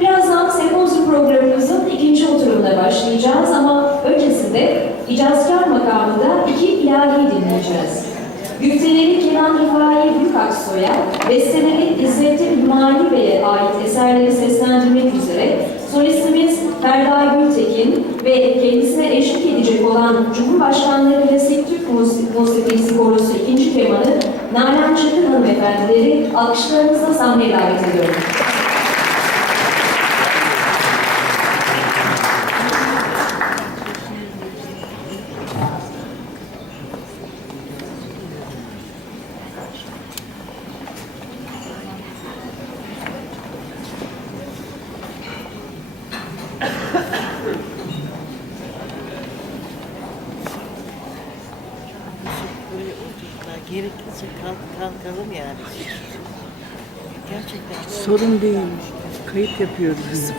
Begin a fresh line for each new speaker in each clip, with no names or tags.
Birazdan sempozyum programımızın ikinci oturumuna başlayacağız ama öncesinde icazkar makamında iki ilahi dinleyeceğiz. Güfteleri Kenan Rıfai Büyükaksoy'a, besteleri İzzettin Hümani Bey'e ait eserleri seslendirmek üzere solistimiz Ferda Gültekin ve kendisine eşlik edecek olan Cumhurbaşkanlığı Klasik Türk Musik- Musikisi Korosu ikinci kemanı Nalan Çakır hanımefendileri alkışlarınızla sahneye davet ediyorum.
Gerekirse kalk, kalkalım yani. Gerçekten.
Sorun değil. Kayıt yapıyoruz biz.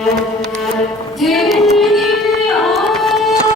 Dude.